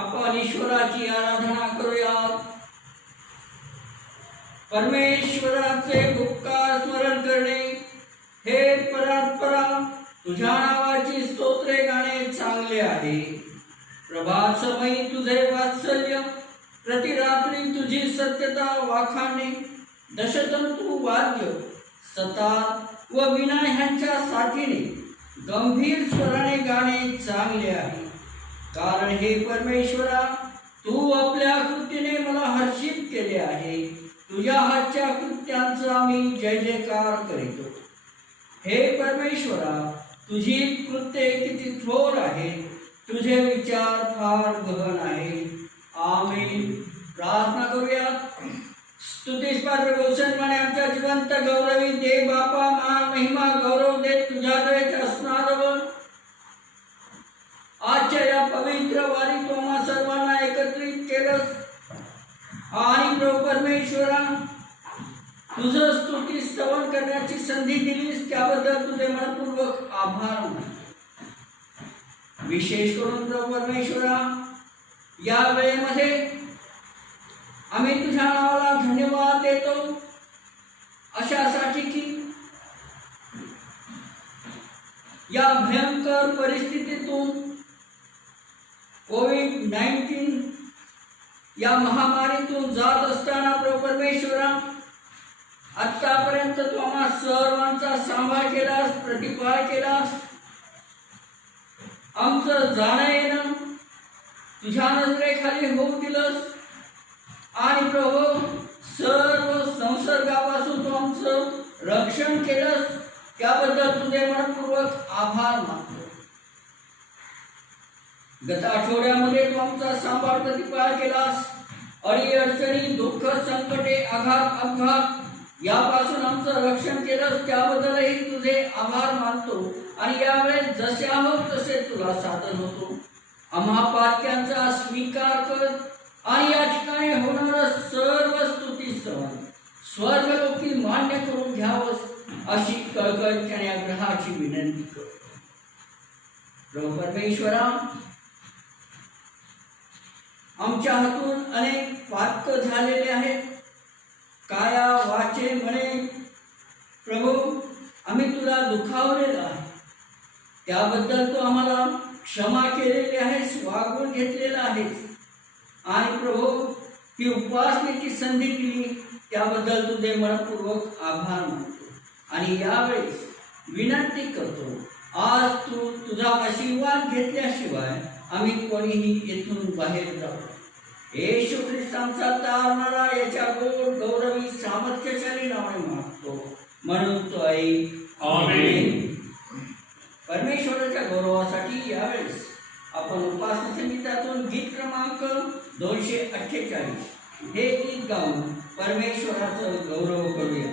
आपण ईश्वराची आराधना करूया। परमेश्वराचे उपकार स्मरण करणे, हे परात्परा तुझ्या नावाची स्तोत्रे गाणे चांगले आहे। प्रभात समयी तुझे वात्सल्य, प्रतिरात्री तुझी सत्यता वाखाणे, दशतंतू वाद्य सतार व वीणा ह्यांच्या साथीने गंभीर स्वराने गाणे चांगले आहे। कारण हे परमेश्वरा, तू आपल्या कृतीने मला हर्षित केले आहे। तुझ्या हातच्या कृत्यांचा आम्ही जय जयकार करीतो। हे परमेश्वरा, तुझी कृत्ये किती थोर आहे, तुझे विचार फार गहन आहे। आमीन। प्रार्थना करूया। स्तुतीस पात्र गौसन्माने आमच्या जिवंत गौरवी देव बापा, मान महिमा गौरव देत तुझ्या द्वैत असणारं आजच्या या पवित्र वारी तू आम्हा सर्वांना एकत्रित केलंस आणि प्रभू परमेश्वरा, तुझं स्तुती स्तवन करण्याची संधी दिलीस, त्याबद्दल तुझे मनपूर्वक आभार मानतो। विशेष करून प्रभू परमेश्वरा, या वेळेमध्ये आम्ही तुझ्या नावाला धन्यवाद देतो, अशासाठी की या भयंकर परिस्थितीतून कोविड-19 या महामारीतून जात असताना प्रभू परमेश्वरा, आतापर्यंत तू आम्हा सर्वांचा सांभाळ केलास, प्रतिपाळ केलास। आमचं जाणं येणं तुझ्या नजरेखाली होऊ दिलंस आणि प्रभू, सर्व संसर्गापासून तू आमचं रक्षण केलंस, त्याबद्दल तुझे मनपूर्वक आभार मानतो। गत आठवड्यामध्ये तू आमचा सांभाळ प्रतिपाळ केलास। अडीअडचणी, दुःख, संकटे, आघात, अपघात यापासून आमचं रक्षण केलंस, त्याबद्दलही तुझे आभार मानतो। आणि यावेळेस जसे आहोत तसे तुला सादर होतो। आम्हा पात्यांचा स्वीकार कर आणि या ठिकाणी होणारं सर्व स्तुती स्तवन स्वर्गलोकी मान्य करून घ्यावंस, अशी कळकळीची आणि आग्रहाची विनंती कर। प्रभू परमेश्वरा, आमच्या हातून अनेक पातक झालेले आहेत, काया वाचे मने प्रभू, आम्ही तुला दुखावलेलं आहे, त्याबद्दल तू आम्हाला क्षमा केलेली आहेस, वागवून घेतलेलं आहेस। आणि प्रभू, ही उपासनेची संधी दिली, त्याबद्दल तुझे मनपूर्वक आभार मानतो। आणि यावेळेस विनंती करतो, आज तू तुझा आशीर्वाद घेतल्याशिवाय आम्ही कोणीही येथून बाहेर जाऊ। येशू ख्रिस्तांचा तारणारा याच्या गोड गौरवी सामर्थ्यशाली नावाने मागतो, म्हणून तो आई आमेन। परमेश्वराच्या गौरवासाठी यावेळेस आपण उपासना संगीतातून गीत क्रमांक 248 हे गीत गाऊन परमेश्वराचं गौरव करूया।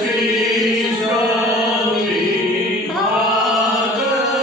Shri Swami Bhagavad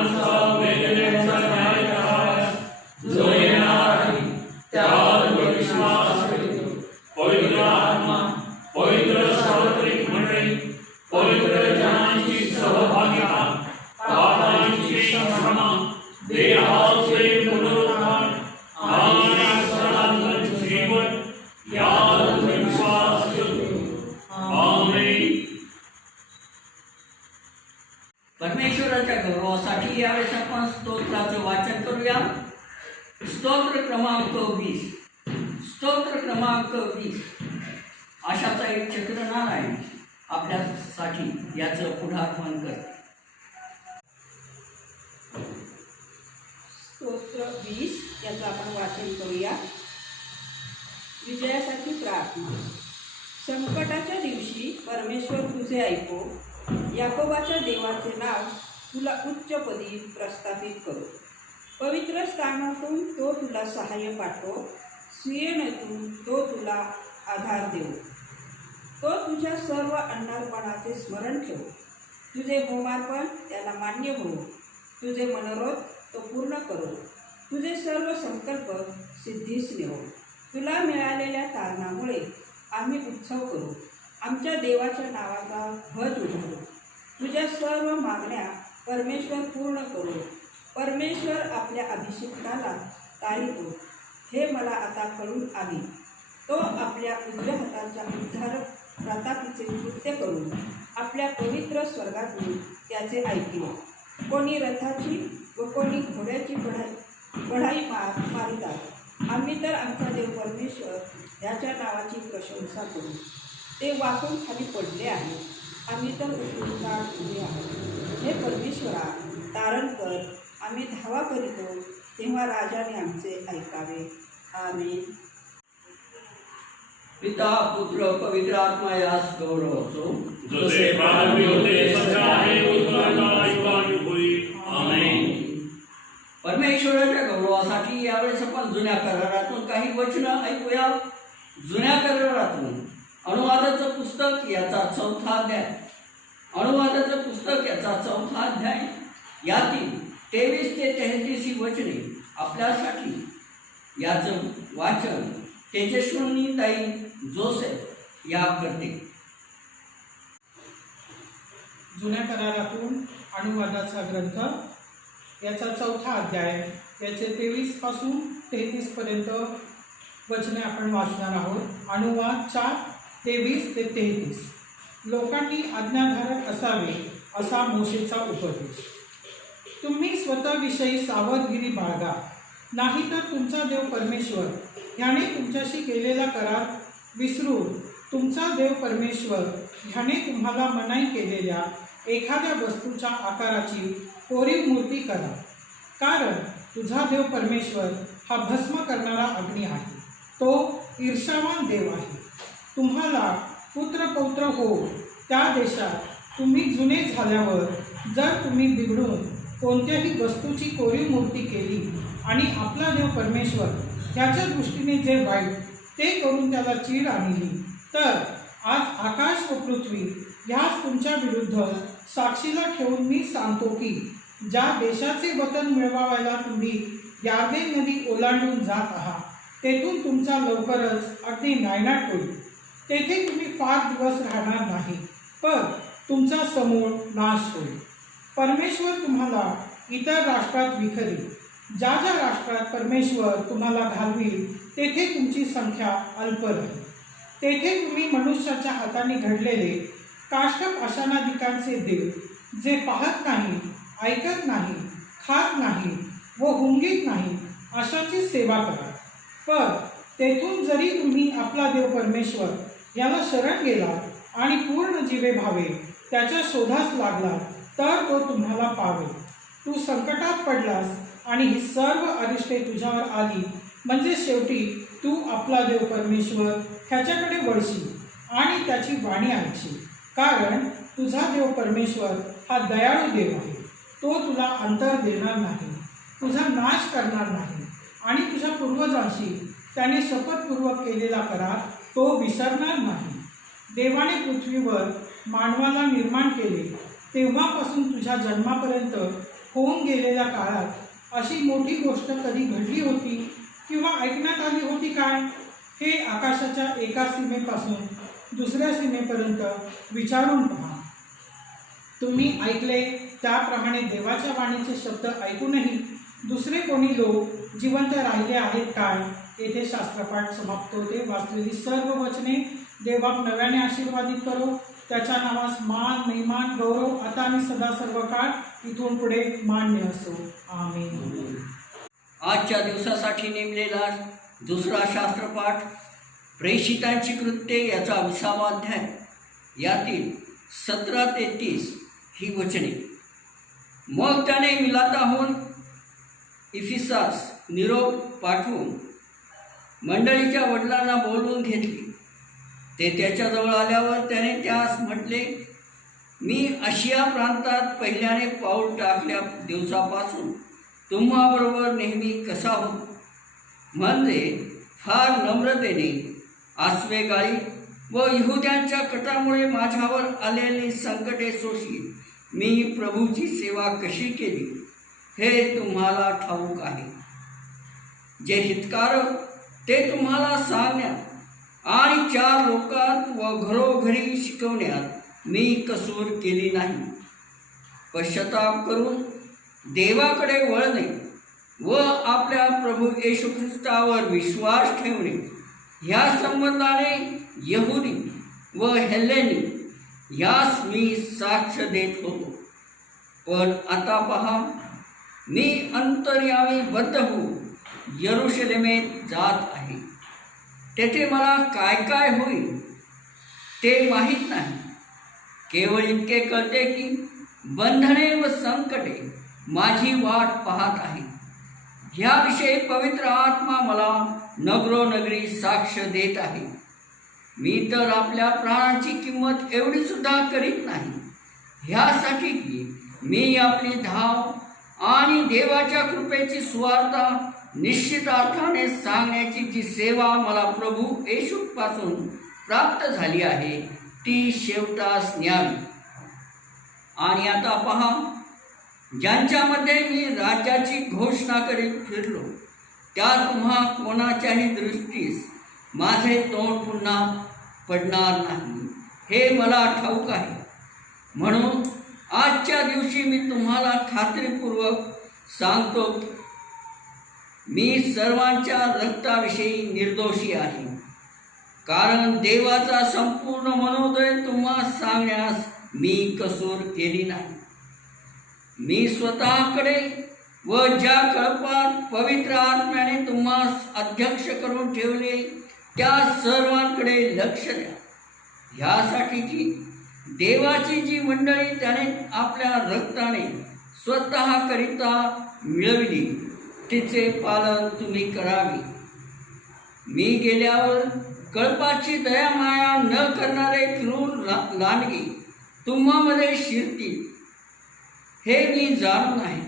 देवांचा वेदनेचा न्याय करावास जो येणार आहे त्यावर विश्वास ठेवतो. पवित्र आत्मा, पवित्र सार्वत्रिक मंडळी, पवित्र जनांची सहभागिता, पापांची क्षमा, देहाचे पुनरुत्थान आणि सनातन जीवन यावर विश्वास ठेवतो. आमेन. परमेश्वराच्या गौरवासाठी यावेळेस आपण स्तोत्राचं वाचन करूया. स्तोत्र क्रमांक 20. स्तोत्र क्रमांक 20. आशाचा एक चक्रनारायण आपल्यासाठी याचं पुढारपण करते. स्तोत्र 20 याचं आपण वाचन करूया. विजयासाठी प्रार्थना. संकटाच्या दिवशी परमेश्वर तुझे ऐको. याकोबाच्या देवाचे नाव तुला उच्चपदी प्रस्थापित करू. पवित्र स्थानातून तो तुला सहाय्य पाठवो. सियोनतून तो तुला आधार देऊ. तो तुझ्या सर्व अंडारपणाचे स्मरण ठेवो. तुझे होमार्पण त्याला मान्य हो. तुझे मनोरथ तो पूर्ण करो. तुझे सर्व संकल्प सिद्धीस नेवो. तुला मिळालेल्या तारणामुळे आम्ही उत्सव करू. आमच्या देवाच्या नावाचा ध्वज उभारू. तुझ्या सर्व मागण्या परमेश्वर पूर्ण करू. परमेश्वर आपल्या अभिषिक्ताला तारितो हे मला आता कळून आले. तो आपल्या उजव्या हाताच्या उद्धारक प्रतापीचे कृत्य करून आपल्या पवित्र स्वर्गातून त्याचे ऐकले. कोणी रथाची व कोणी घोड्याची बढाई मारितात. आम्ही तर आमचा देव परमेश्वर ह्याच्या नावाची प्रशंसा करू. ते वाकून खाली पडले आहे. आम्ही तर उठून ताट उभे आहोत. हे परमेश्वरा तारण कर. आम्ही धावा करीतो तेव्हा राजाने आमचे ऐकावे. आमेन. पिता पुत्र पवित्र आत्मा यास गौरव असो. जसे प्रारंभी होते तसे आहे उत्तराला युगायुग होईल. आमेन. परमेश्वराच्या गौरवासाठी यावेळेस आपण जुन्या करारातून काही वचनं ऐकूया. जुन्या करारातून अनुवादाचं पुस्तक याचा 4था अध्याय. अनुवादाचं पुस्तक याचा 4था अध्याय यातील 23 ते 33 ही वचने आपल्यासाठी याचं वाचन तेजस्विनीताई जोसेफ या करते. जुन्या करारातून अनुवादाचा ग्रंथ याचा 4था अध्याय याचे 23 पासून 33 पर्यंत वचने आपण वाचणार आहोत. अनुवाद 4:23 ते 33. लोकांनी आज्ञाधारक असावे असा मोशेचा उपदेश. तुम्ही स्वतःविषयी सावधगिरी बाळगा, नाहीतर तुमचा देव परमेश्वर ह्याने तुमच्याशी केलेला करार विसरून तुमचा देव परमेश्वर ह्याने तुम्हाला मनाई केलेल्या एखाद्या वस्तूच्या आकाराची कोरीव मूर्ती करा. कारण तुझा देव परमेश्वर हा भस्म करणारा अग्नी आहे. तो ईर्ष्यावान देव आहे. तुम्हाला पुत्र पौत्र हो त्या देशात तुम्ही जुने झाल्यावर जर तुम्ही बिघडून कोणत्याही वस्तूची कोरीव मूर्ती केली आणि आपला देव परमेश्वर त्याच्या दृष्टीने जे वाईट ते करून त्याला चीड आणली, तर आज आकाश व पृथ्वी ह्याच तुमच्या विरुद्ध साक्षीला ठेवून मी सांगतो की ज्या देशाचे वतन मिळवायला तुम्ही यार्देन नदी ओलांडून जात आहात तेथून तुमचा लवकरच अगदी नायनाट होईल. तेथे तुम्ही फार दिवस राहणार नाही, पण तुमचा समूळ नाश होईल. परमेश्वर तुम्हाला इतर राष्ट्रात विखरेल. ज्या ज्या राष्ट्रात परमेश्वर तुम्हाला घालवील तेथे तुमची संख्या अल्प राहील. तेथे तुम्ही मनुष्याच्या हाताने घडलेले काष्ठपाषाणादिकांचे देव जे पाहत नाही, ऐकत नाही, खात नाही व हुंगीत नाही अशाची सेवा करा. पण तेथून जरी तुम्ही आपला देव परमेश्वर याला शरण गेला आणि पूर्ण जीवे भावे त्याच्या शोधास लागला तर तो तुम्हाला पावेल. तू संकटात पडलास आणि ही सर्व अरिष्टे तुझ्यावर आली म्हणजे शेवटी तू आपला देव परमेश्वर ह्याच्याकडे वळशील आणि त्याची वाणी ऐकशील. कारण तुझा देव परमेश्वर हा दयाळू देव आहे. तो तुला अंतर देणार नाही, तुझा नाश करणार नाही आणि तुझ्या पूर्वजांशी त्याने शपथपूर्वक केलेला करार तो विसरणार नाही. देवाने पृथ्वीवर मानवाला निर्माण केले तेव्हापासून तुझ्या जन्मापर्यंत होऊन गेलेल्या काळात अशी मोठी गोष्ट कधी घडली होती किंवा ऐकण्यात आली होती काय, हे आकाशाच्या एका सीमेपासून दुसऱ्या सीमेपर्यंत विचारून पहा. तुम्ही ऐकले त्याप्रमाणे देवाच्या वाणीचे शब्द ऐकूनही दुसरे कोणी लोक जिवंत राहिले आहेत काय. येथे शास्त्रपाठ समाप्त होते. वाचलेली सर्व वचने देवबाप नव्याने आशीर्वादित करो. त्याच्या नावास मान, महिमान, गौरव आता आणि सदा सर्व काळ इथून पुढे मान्य असो. आमेन. आजच्या दिवसासाठी नेमलेला दुसरा शास्त्रपाठ प्रेषितांची कृत्ये याचा 20वा अध्याय, यातील 17 ते 30 ही वचने. मग त्याने मिलाताहून इफिसास निरोप पाठवून मंडळीच्या वडिलांना बोलवून घेतली. ते त्याच्याजवळ आल्यावर त्याने त्यास म्हटले, मी आशिया प्रांतात पहिल्याने पाऊल टाकल्या दिवसापासून तुम्हाबरोबर नेहमी कसा होतो, म्हणजे फार नम्रतेने, आसवेगाळी व यहुद्यांच्या कटामुळे माझ्यावर आलेली संकटे सोशी मी प्रभूची सेवा कशी केली हे तुम्हाला ठाऊक आहे. जे हितकारक ते तुम्हाला सांगण्यात आणि 4 लोकात व घरोघरी शिकवण्यात मी कसूर केली नाही. पश्चाताप करून देवाकडे वळणे व आपल्या प्रभू येशू ख्रिस्तावर विश्वास ठेवणे ह्या संबंधाने यहुदी व हेलेनी यास मी साक्ष देत होतो. पण आता पहा, मी अंतर्यामी बद्ध होऊन यरूशलेमेत जात आहे. तेथे मला काय काय होईल ते माहीत नाही. केवळ इतके कळते की बंधने व संकटे माझी वाट पाहत आहे. ह्याविषयी पवित्र आत्मा मला नगरोनगरी साक्ष देत आहे. मी तर आपल्या प्राणांची किंमत एवढी सुद्धा करीत नाही, ह्यासाठी की मी आपली धाव आणि देवाच्या कृपेची सुवार्ता निश्चित अर्थाने सांगण्याची जी सेवा मला प्रभू येशूपासून प्राप्त झाली आहे ती शेवटास न्यावी. आणि आता पहा, ज्यांच्यामध्ये मी राज्याची घोषणा करीत फिरलो त्या तुम्हा कोणाच्याही दृष्टीस माझे तोंड पुन्हा पडणार नाही हे मला ठाऊक आहे. म्हणून आजच्या दिवशी मी तुम्हाला खात्रीपूर्वक सांगतो की मी सर्वांच्या रक्ताविषयी निर्दोषी आहे. कारण देवाचा संपूर्ण मनोदय तुम्हाला सांगण्यास मी कसूर केली नाही. मी स्वतःकडे व ज्या कळपात पवित्र आत्म्याने तुम्हास अध्यक्ष करून ठेवले त्या सर्वांकडे लक्ष द्या. ह्यासाठी की देवाची जी मंडळी त्याने आपल्या रक्ताने स्वतःकरिता मिळवली तिचे पालन तुम्ही करावे. मी गेल्यावर कळपाची दयामाया न करणारे क्रूर लांडगी तुम्हामध्ये शिरतील हे मी जाणून आहे.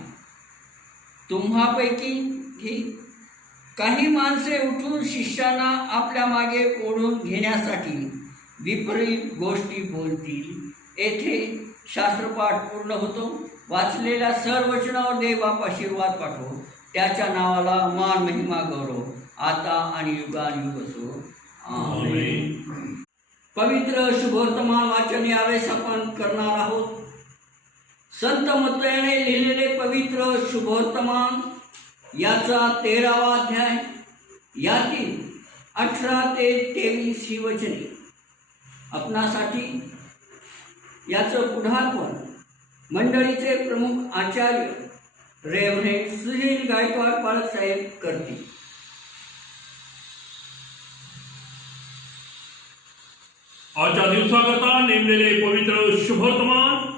तुम्हापैकी काही माणसे उठून शिष्यांना आपल्या मागे ओढून घेण्यासाठी विपरीत गोष्टी बोलतील. येथे शास्त्रपाठ पूर्ण होतो. वाचलेल्या सर्व वचनावर देवबाप आशीर्वाद पाठवो. त्याच्या नावाला मान, महिमा, गौरव आता आणि युगानुयुग असो. आमेन. पवित्र शुभवर्तमान वाचन यावेळेस आपण करणार आहोत. संत मत्तयाने लिहिलेले पवित्र शुभवर्तमान याचा 13वा अध्याय, यातील 18 ते 23 ही वचने. आपणासाठी याचं पुढारपण मंडळीचे प्रमुख आचार्य रेव्हरेंड सुनील गायकवाड पालक साहेब करतील. आजच्या दिवसाकरता नेमलेले पवित्र शुभवर्तमान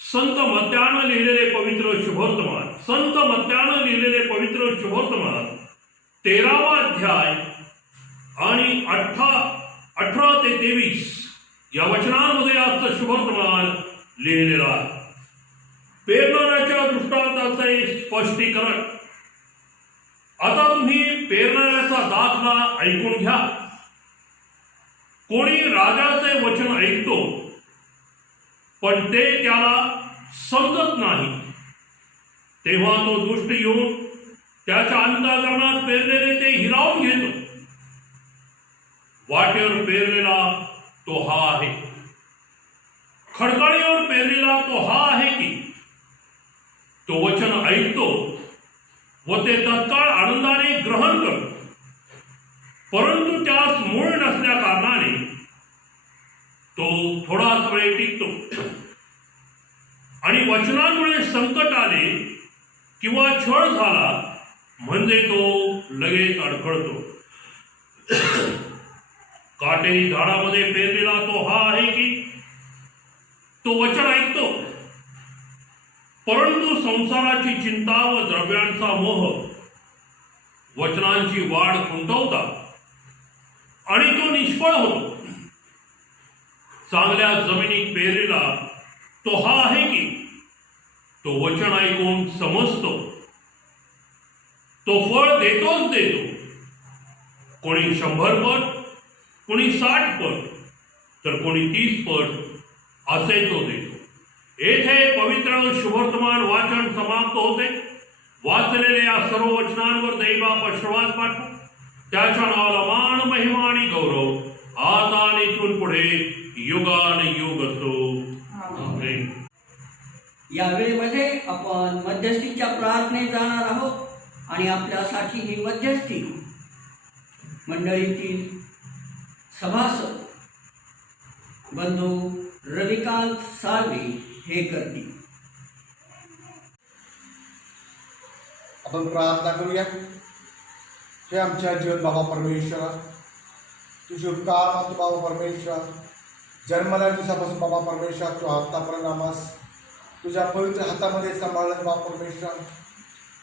संत मत्त्यानं लिहिलेले पवित्र शुभवर्तमान. संत मत्त्यानं लिहिलेले पवित्र शुभवर्तमान 13वा अध्याय आणि 18 ते 23 या वचनांमध्ये आजचं शुभवर्तमान लिहिलेलं आहे. पेरणाऱ्याच्या दृष्टांताचे स्पष्टीकरण. आता तुम्ही पेरणाऱ्याचा दाखला ऐकून घ्या. कोणी राजाचे वचन ऐकतो पण ते त्याला समजत नाही, तेव्हा तो दुष्ट येऊन त्याच्या अंतःकरणात पेरलेले ते हिरावून घेतो. वाटेवर पेरलेला तो हा आहे, खडकाळीवर पेरलेला तो हा आहे की तो वचन ऐकतो व ते तत्काळ आनंदाने ग्रहण करतो, परंतु त्यास मूळ नसल्या कारणाने तो थोडाच वेळ टिकतो आणि वचनांमुळे संकट आले किंवा छळ झाला म्हणजे तो लगेच अडखळतो. काटेरी झाडामध्ये पेरलेला तो हा आहे की तो वचन ऐकतो, परंतु संसाराची चिंता व द्रव्यांचा मोह वचनांची वाढ खुंटवतात आणि तो निष्फळ होतो. चांगल्या जमिनीत पेरलेला तो हा आहे की तो वचन ऐकून समजतो, तो फळ देतोच देतो. कोणी 100 पट, कोणी 60 पट, तर कोणी 30 पट असे तो देतो. येथे पवित्र शुभवर्तमान वाचन समाप्त होते. वाचलेल्या या सर्व वचनांवर दैवाप आशीर्वाद पाठवू. त्याच्या नावाला मान, महिमा आणि गौरव आता आणि इथून पुढे युगानुयुग असो. आमेन. या वेळेमध्ये आपण मध्यस्थीच्या प्रार्थनेत जाणार आहोत आणि आपल्यासाठी ही मध्यस्थी मंडळीतील सभासद बंधू रविकांत साळवे हे करतील. आपण प्रार्थना करूया. हे आमच्या जीवन बाबा परमेश्वरा, तुझे उपकार मानतो बाबा परमेश्वरा. जन्मल्या दिवसापासून बाबा परमेश्वरा तू आत्तापर्यंत आम्हास तुझ्या पवित्र हातामध्ये सांभाळलं बाबा परमेश्वरा.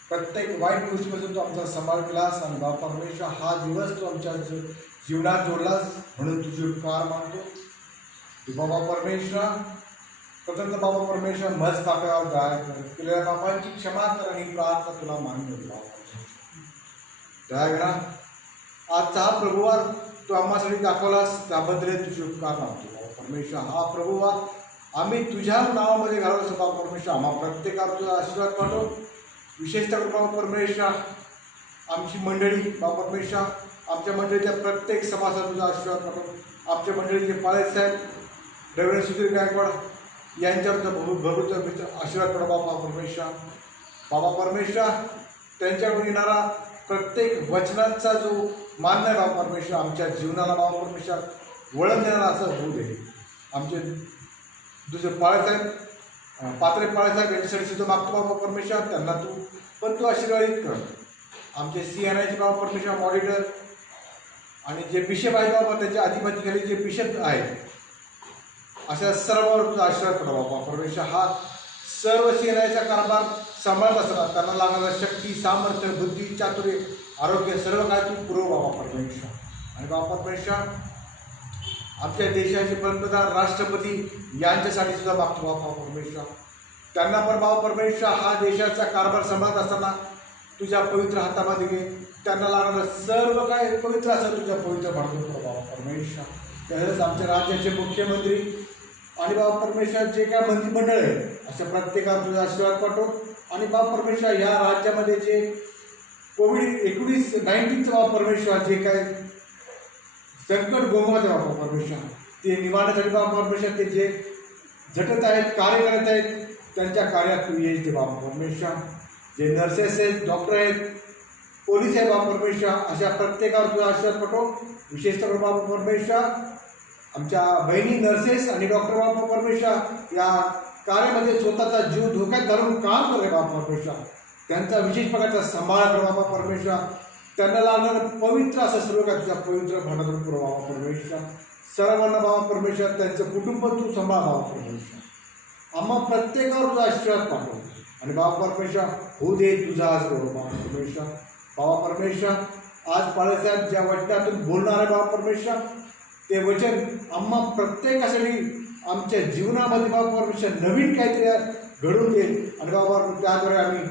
प्रत्येक वाईट गोष्टीपासून तू आमचा सांभाळ केलास आणि बाबा परमेश्वरा हा दिवस तू आमच्या जीवनात जोडलास म्हणून तुझे उपकार मानतो. तू बाबा परमेश्वरा स्वतंत्र बाबा परमेश्वर मज पाकावर दया कर, केलेल्या पापांची क्षमा कर आणि प्रार्थना तुला मान्य बाबा दया करा. आजचा हा प्रभुवार तू आम्हासाठी दाखवलास त्याबद्दल तुझे उपकार मानतो बाबा परमेश्वर. हा प्रभुवार आम्ही तुझ्या नावामध्ये घालवतो बाबा परमेश्वर. आम्हा प्रत्येकावर तुझा आशीर्वाद पाठव. विशेषतः बाबा परमेश्वर आमची मंडळी बाबा परमेश्वर, आमच्या मंडळीच्या प्रत्येक सभासद तुझा आशीर्वाद पाठव. आमच्या मंडळीचे पाळेसाहेब रेव्हरंड सुधीर गायकवाड यांच्यावर भरपूर आशीर्वाद पडा बाबा परमेश्वर. बाबा परमेश्वर त्यांच्याकडून येणारा प्रत्येक वचनांचा जो मान्य आहे बाबा परमेश्वर आमच्या जीवनाला बाबा परमेश्वर वळण देणारा असं होऊ दे. आमचे दुसरे पाळेसाहेब पात्रे पाळेसाहेब यांच्यासाठी सुद्धा मागतो बाबा परमेश्वर. त्यांना तू आशीर्वादित कर. आमचे CNIचे बाबा परमेश्वर मॉडिटर आणि जे बिशप आहेत बाबा त्यांच्या अधिपतीखाली जे बिशप आहेत अशा सर्वांवर तुझा आशीर्वाद पडा बाबा परमेश्वर. हा सर्व CNIचा कारभार सांभाळत असताना त्यांना लागणारा शक्ती, सामर्थ्य, बुद्धी, चातुर्य, आरोग्य सर्व काय तू पुरव बाबा परमेश्वर. आणि बाबा परमेश्वर आमच्या देशाचे पंतप्रधान राष्ट्रपती यांच्यासाठी सुद्धा मागतो बाबा परमेश्वर. त्यांना पण बाबा परमेश्वर हा देशाचा कारभार सांभाळत असताना तुझ्या पवित्र हातामध्ये घे. त्यांना लागणारं सर्व काय पवित्र असं तुझ्या पवित्र भांडवल बाबा परमेश्वर. तसेच आमच्या राज्याचे मुख्यमंत्री आणि बाबा परमेश्वर जे काय मंत्रिमंडळ आहे अशा प्रत्येकाला तुझा आशीर्वाद पाठव. आणि बाबा परमेश्वर या राज्यामध्ये जे COVID-19 बाबा परमेश्वर जे काय संकट गोंगावत आहे बाबा परमेश्वर ते निवारण्यासाठी बाबा परमेश्वर ते जे झटत आहेत, कार्य करत आहेत त्यांच्या कार्यात तू येईल ते बाबा परमेश्वर. जे नर्सेस आहेत, डॉक्टर आहेत, पोलीस आहे बाबा परमेश्वर अशा प्रत्येकावर तुझा आशीर्वाद पाठव. विशेषतः बाबा परमेश्वर आमच्या बहिणी नर्सेस आणि डॉक्टर बाबा परमेश्वर या कार्यामध्ये स्वतःचा जीव धोक्यात घालून काम करते बाबा परमेश्वर. त्यांचा विशेष प्रकारचा सांभाळ कर बाबा परमेश्वर. त्यांना लागणारं पवित्र असं सर्व काय तुझ्या पवित्र भांडातून पुरव बाबा परमेश्वर. सर्वांना बाबा परमेश्वर त्यांचं कुटुंब तू सांभाळ बाबा परमेश्वर. आम्हा प्रत्येकावर तुझा आशीर्वाद पाठव. आणि बाबा परमेश्वर होऊ दे तुझा आज गौरव बाबा परमेश्वर. बाबा परमेश्वर आज पाळेसाहेब ज्या वचनातून बोलणार आहे बाबा परमेश्वर ते वचन आम्हा प्रत्येकासाठी आमच्या जीवनामध्ये बाबा परमेश्वर नवीन काहीतरी घडून दे. आणि बाबा त्याद्वारे आम्ही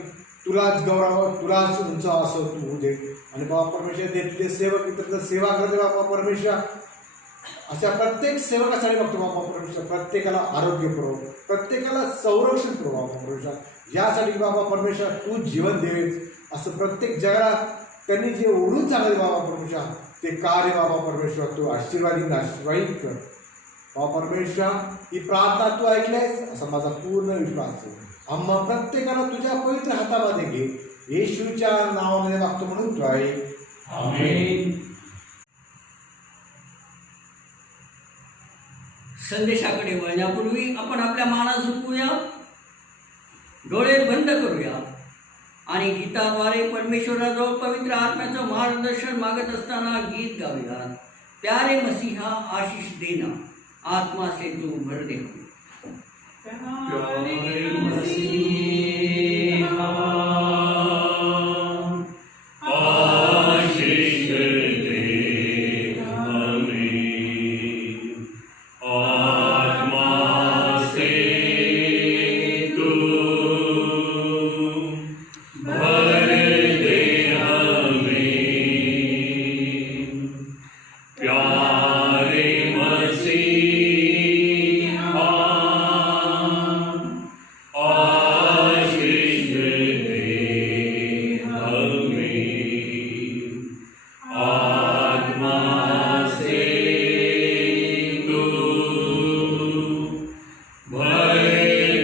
तुलाच गौरव, तुलाच उंच असं तू होऊ दे. आणि बाबा परमेश्वर ते तुझे सेवक इतर सेवा करते बाबा परमेश्वर. अशा प्रत्येक सेवकासाठी बघतो बाबा परमेश्वर, प्रत्येकाला आरोग्य पुरव, प्रत्येकाला संरक्षण पुरव बाबा परमेश्वर. यासाठी बाबा परमेश्वर तू जीवन देवेस असं प्रत्येक जगाला त्यांनी जे ओढून चालले बाबा परमेश्वर ते कार्य बाबा परमेश्वर तू आशीर्वादित कर बाबा परमेश्वर. ही प्रार्थना तू ऐकलेस असा माझा पूर्ण विश्वास आहे. आम्हा प्रत्येकाला तुझ्या पवित्र हातामध्ये घे, येशूच्या नावामध्ये मागतो म्हणून तू आहे. आमेन. संदेशाकडे वळण्यापूर्वी आपण आपल्या माना झुकवूया, डोळे बंद करूया आणि गीताद्वारे परमेश्वराजवळ पवित्र आत्म्याचं मार्गदर्शन मागत असताना गीत गाऊया. प्यारे मसीहा आशीष देना, आत्मा से तू भर दे. प्यारे मसीहा आशीष दे हमें, आत्मा से तू भर दे हमें. प्यारे मसीहा आशीष दे हमें, आत्मा से तू भर दे हमें.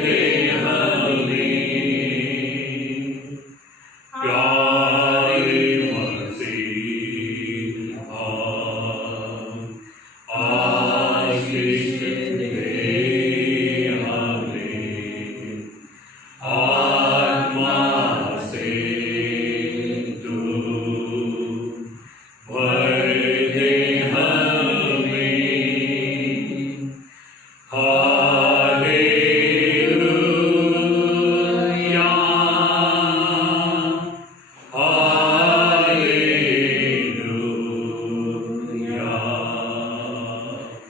प्यारे मसीहा आशीष दे हमें, आत्मा से तू भर दे हमें. Hallelujah,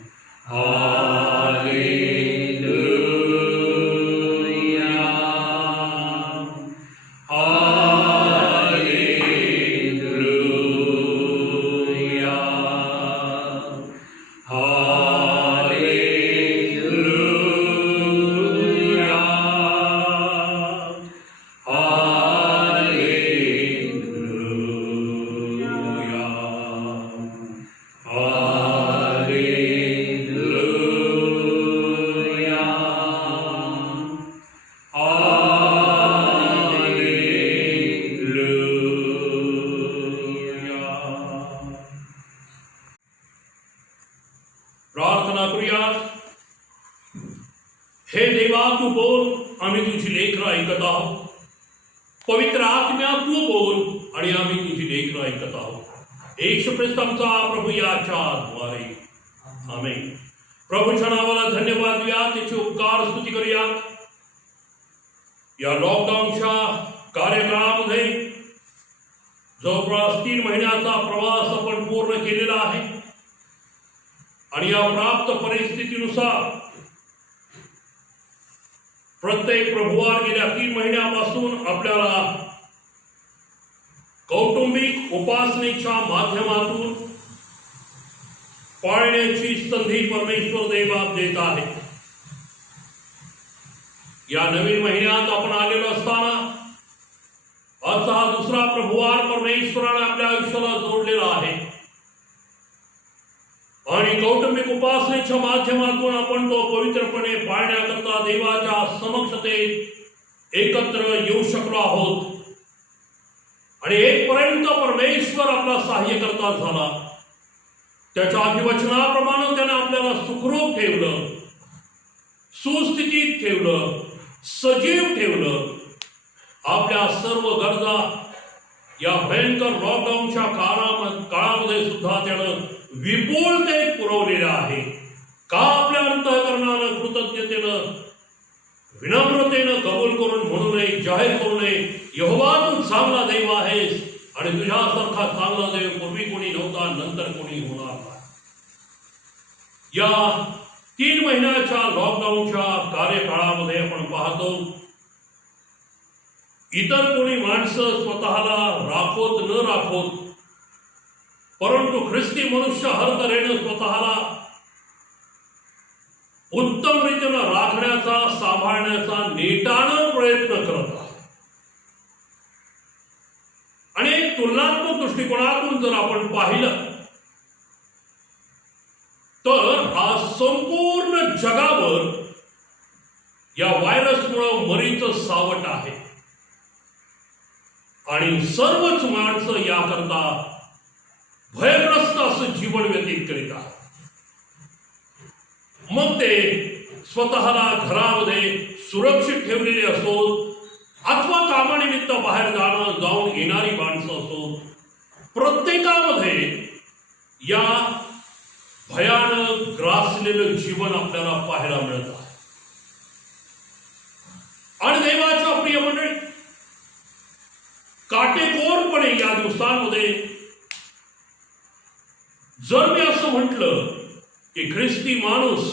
hallelujah, hallelujah, hallelujah, hallelujah, hallelujah, hallelujah, hallelujah. प्रार्थना करूयात. हे देवा, तू बोल, आम्ही तुझी लेकरं ऐकत आहोत. पवित्र आत्म्या तू बोल आणि आम्ही तुझी लेकरं ऐकत आहोत. येशू ख्रिस्त आमचा प्रभू याच्या द्वारे. आमेन. प्रभूच्या नावाला धन्यवाद देऊया, त्याचे उपकार स्तुती करूया. या लॉकडाऊनच्या कार्यकाळामध्ये जवळपास 3 महिन्याचा प्रवास आपण पूर्ण केलेला आहे आणि या प्राप्त परिस्थितीनुसार प्रत्येक प्रभुवार गेल्या 3 महिन्यापासून आपल्याला कौटुंबिक उपासनेच्या माध्यमातून पाळण्याची संधी परमेश्वर देवाप देत आहे. या नवीन महिन्यात आपण आलेलो असताना आजचा हा दुसरा प्रभुवार परमेश्वराने आपल्या आयुष्याला जोडलेला आहे आणि कौटुंबिक उपासनेच्या माध्यमातून आपण तो पवित्रपणे पाळण्याकरता देवाच्या समक्षतेत एकत्र येऊ शकलो आहोत आणि एकपर्यंत परमेश्वर आपला सहाय्य करता झाला. त्याच्या अधिवचनाप्रमाणे त्याने आपल्याला सुखरूप ठेवलं, सुस्थितीत ठेवलं, सजीव ठेवलं. आपल्या सर्व गरजा या भयंकर लॉकडाऊनच्या काळामध्ये सुद्धा त्यानं विपुलतेत पुरवलेला आहे. का आपल्या अंतःकरणानं कृतज्ञतेनं विनम्रतेनं कबूल करून म्हणू नये, जाहीर करू नये, यहोवा तू चांगला देव आहेस आणि तुझ्यासारखा चांगला देव पूर्वी कोणी नव्हता, नंतर कोणी होणार नाही. या 3 महिन्याच्या लॉकडाऊनच्या कार्यकाळामध्ये आपण पाहतो इतर कोणी माणसं स्वतःला राखोत न राखोत, परंतु ख्रिस्ती मनुष्य हर तऱ्हेनं स्वतःला उत्तम रीतीनं राखण्याचा, सांभाळण्याचा नेटानं प्रयत्न करत आहे. आणि एक तुलनात्मक दृष्टिकोनातून जर आपण पाहिलं तर आज संपूर्ण जगावर या व्हायरसमुळे मरीचं सावट आहे आणि सर्वच माणसं याकरता भयग्रस्त असं जीवन व्यतीत करीत आहेत. मग ते स्वतःला घरामध्ये सुरक्षित ठेवलेले असोत अथवा कामानिमित्त बाहेर जाऊन येणारी माणसं असोत, प्रत्येकामध्ये या भयानक ग्रासलेलं जीवन आपल्याला पाहायला मिळत आहे. आणि देवाच्या प्रिय मंडळी, काटेकोरपणे या दिवसांमध्ये जर मी असं म्हटलं की ख्रिस्ती माणूस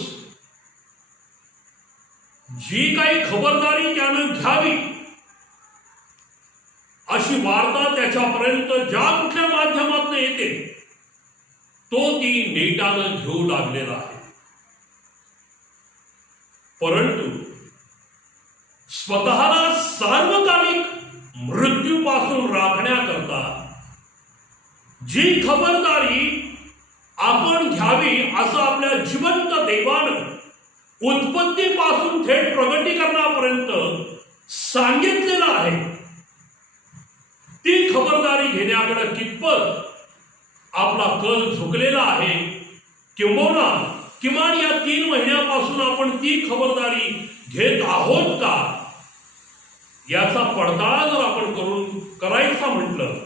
जी काही खबरदारी त्यानं घ्यावी अशी वार्ता त्याच्यापर्यंत ज्या कुठल्या माध्यमातून येते तो ती नेटानं घेऊ लागलेला आहे. परंतु स्वतःला सार्वकालिक मृत्यूपासून राखण्याकरता जी खबरदारी आपण घ्यावी असं आपल्या जिवंत देवानं उत्पत्तीपासून थेट प्रगटीकरणापर्यंत सांगितलेलं आहे, ती खबरदारी घेण्याकडे कितपत आपला कल झुकलेला आहे, किमान या 3 महिन्यापासून आपण ती खबरदारी घेत आहोत का, याचा पडताळा जर आपण करायचा म्हटलं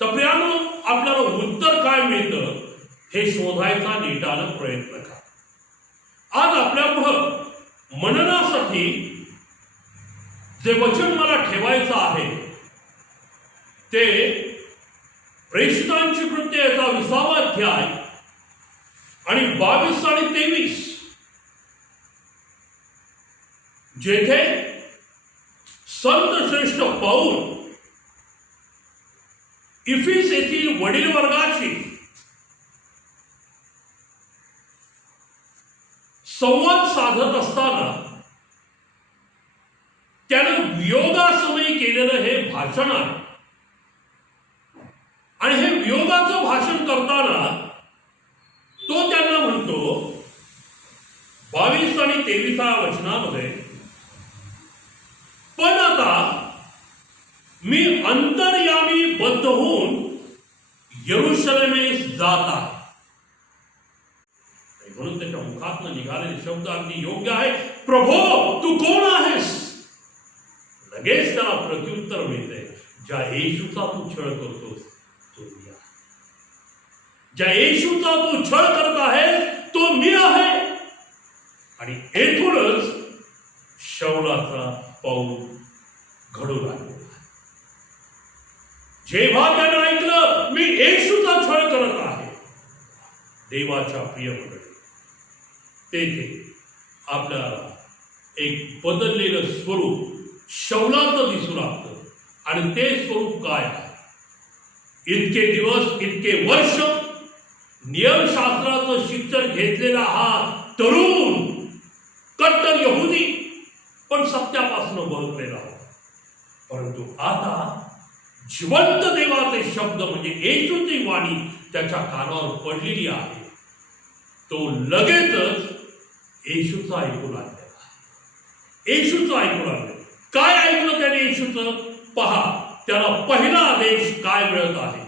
तर प्रियानो आपल्याला उत्तर काय मिळतं हे शोधायचा नेटानं प्रयत्न करा. आज आपल्या पुढं मननासाठी जे वचन मला ठेवायचं आहे ते प्रेषितांची कृत्ये याचा 20वा अध्याय आणि 22 आणि 23, जेथे संत श्रेष्ठ पाऊल इफिस येथील वडील वर्गाशी संवाद साधत असताना त्यानं वियोगासमयी केलेलं हे भाषण आहे. आणि हे वियोगाचं भाषण करताना तो त्यांना म्हणतो 22 आणि 23 वचनामध्ये, पण आता मी अंतर्यामी बद्ध होऊन यरूशलेमेस जात आहे. म्हणून त्याच्या मुखातनं निघालेले शब्द अगदी योग्य आहे. प्रभो तू कोण आहेस? लगेच त्याला प्रत्युत्तर मिळते, ज्या येशूचा तू छळ करतोस तो मी आहे. ज्या येशूचा तू छळ करत आहेस तो मी आहे. आणि येथूनच शौलाचा पाऊल घडू लागला. जेव्हा त्यानं ऐकलं मी येशूचा छळ करत आहे, देवाच्या प्रिय मंडळी, तेथे आपल्याला एक बदललेलं स्वरूप शौलाचं दिसू लागतं. आणि ते स्वरूप काय आहे? इतके दिवस, इतके वर्ष नियमशास्त्राचं शिक्षण घेतलेला हा तरुण कट्टर यहुदी पण सत्यापासून बळकलेला होता. परंतु आता जिवंत देवाचे शब्द म्हणजे येशूची वाणी त्याच्या कानावर पडलेली आहे. तो लगेचच येशूचा ऐकू लागलेला आहे. येशूचं ऐकू लागले. काय ऐकलं त्याने येशूचं? पहा, त्याला पहिला आदेश काय मिळत आहे?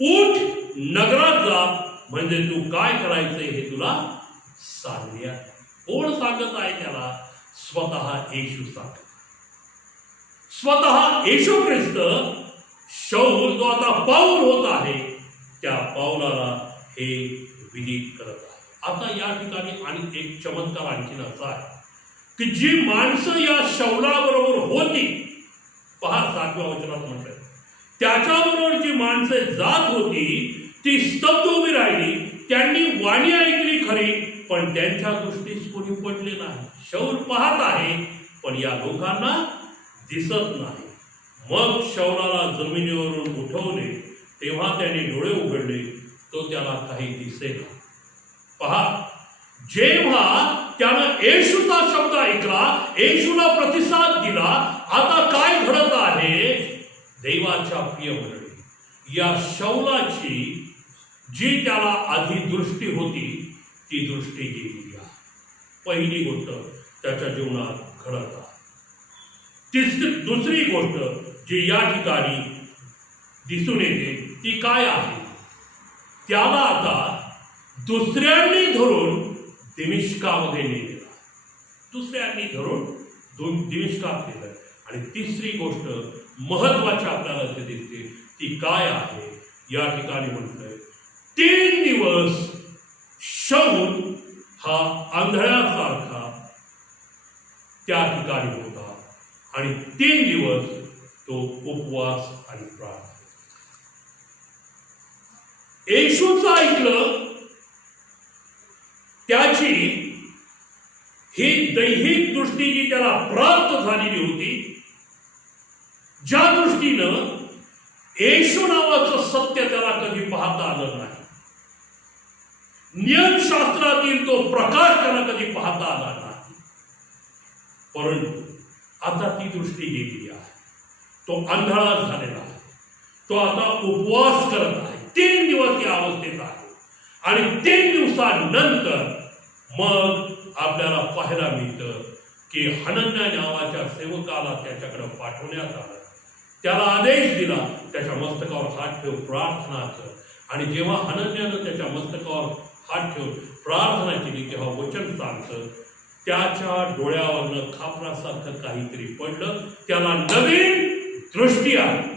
उठ, नगरात जा, म्हणजे तू काय करायचंय हे तुला सांगले आहे. कोण सांगत आहे त्याला? स्वतः येशू सांगत. स्वतः येशू ख्रिस्त शौल जो आता पाऊल होत आहे त्या पाऊलाला हे विदित करत आहे. आता या ठिकाणी आणि एक चमत्कार आणखीन असा आहे की जी माणसं या शौलाबरोबर होती, पहा 7व्या वचनात म्हटलं, त्याच्याबरोबर जी माणसं जात होती ती स्तब्ध उभी राहिली. त्यांनी वाणी ऐकली खरी, पण त्यांच्या दृष्टीस कोणी पडले नाही. शौल पाहत आहे पण या लोकांना दिसत नाही. मग शौलाला जमिनीवरून उठवले, तेव्हा त्याने डोळे उघडले, तो त्याला काही दिसेना. पहा, जेव्हा त्यानं येशूचा शब्द ऐकला, येशूला प्रतिसाद दिला, आता काय घडत आहे? देवाच्या प्रिय मंडळी, या शौलाची जी त्याला आधी दृष्टी होती ती दृष्टी गेली आहे. पहिली गोष्ट त्याच्या जीवनात घडत आहे. दुसरी गोष्ट जी या ठिकाणी दिसून येते ती काय आहे? त्याला आता दुसऱ्यांनी धरून दिमिश्कामध्ये नेलेला, दुसऱ्यांनी धरून दिमिश्कात नेलं. आणि तिसरी गोष्ट महत्वाची आपल्याला जे दिसते ती काय आहे? या ठिकाणी म्हटलंय 3 दिवस शाऊल हा आंधळ्यासारखा त्या ठिकाणी होता आणि 3 दिवस तो उपवास आणि प्रार्थना. येशूचं ऐकलं, त्याची ही दैहिक दृष्टी जी त्याला प्राप्त झालेली होती, ज्या दृष्टीनं येशू नावाचं सत्य त्याला कधी पाहता आलं नाही, नियमशास्त्रातील तो प्रकाश त्याला कधी पाहता आला नाही, परंतु आता ती दृष्टी गेली आहे. तो आंधळा झालेला आहे. तो आता उपवास करत आहे. 3 दिवस या अवस्थेत आहे आणि 3 दिवसानंतर मग आपल्याला पाहायला मिळतं की हनन्या नावाच्या सेवकाला त्याच्याकडे पाठवण्यात आलं. त्याला आदेश दिला, त्याच्या मस्तकावर हात ठेव, प्रार्थना कर. आणि जेव्हा हनन्यानं त्याच्या मस्तकावर हात ठेवून प्रार्थना केली तेव्हा वचन सांगतं त्याच्या डोळ्यावरनं खापरासारखं काहीतरी पडलं, त्याला नवीन दृष्टी आली.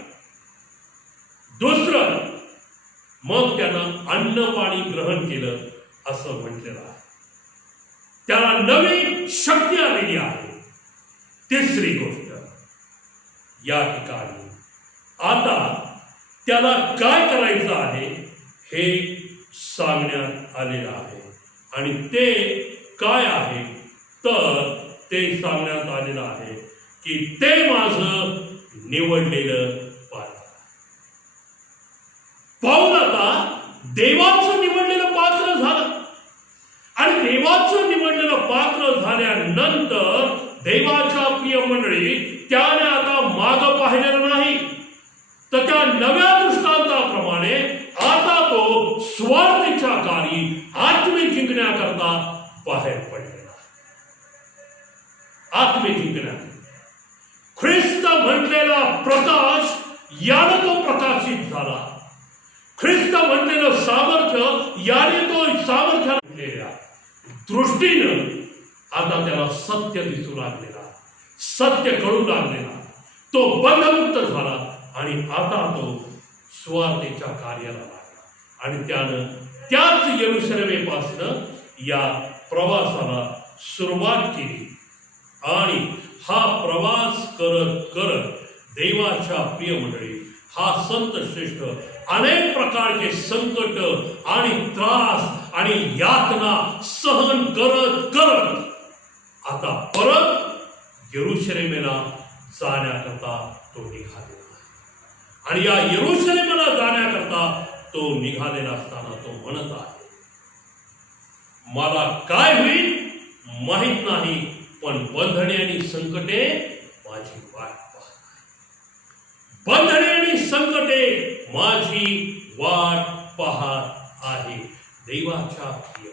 दुसरं, मग त्यानं अन्न पाणी ग्रहण केलं असं म्हटलेलं आहे. त्याला नवीन शक्ती आलेली आहे. तिसरी गोष्ट या ठिकाणी आता त्याला काय करायचं आहे हे सांगण्यात आलेलं आहे. आणि ते काय आहे तर ते सांगण्यात आलेलं आहे की ते माझं निवडलेलं पात्र. पाऊल आता देवाचं निवडलेलं पात्र झालं आणि देवाचं निवडलेलं पात्र झाल्यानंतर देवाच्या प्रिय मंडळी त्याने आता मागं पाहिलेलं नाही, तर त्या नव्या दृष्टांताप्रमाणे आता तो स्वार्थीच्या कार्य आत्मे जिंकण्याकरता बाहेर पडलेला. आत्मे जिंकण्या ख्रिस्त म्हटलेला प्रकाश याने तो प्रकाशित झाला. ख्रिस्त म्हटलेलं सामर्थ्य याने तो सामर्थ्य दृष्टीनं आता त्याला सत्य दिसू लागलेला, सत्य कळू लागलेला. तो बंधमुक्त झाला आणि आता तो स्वार्थेच्या कार्याला लागला आणि त्यानं त्याच यरूशलेमेपासून या प्रवासाला सुरुवात केली. आणि हा प्रवास करत करत देवाच्या प्रिय मंडळी हा संत श्रेष्ठ अनेक प्रकारचे संकट आणि त्रास आणि यातना सहन करत करत आता परत यरूशलेमेला जाण्याकरता तो निघालेला. आणि या यरूशलेमेला जाण्याकरता तो निघालेला असताना तो म्हणत आहे, मला काय होईल माहित नाही, पण बंधने आणि संकटे माझी वाट पाहत. बंधने आणि संकटे माझी वाट पाहत आहे. देवाच्या प्रिय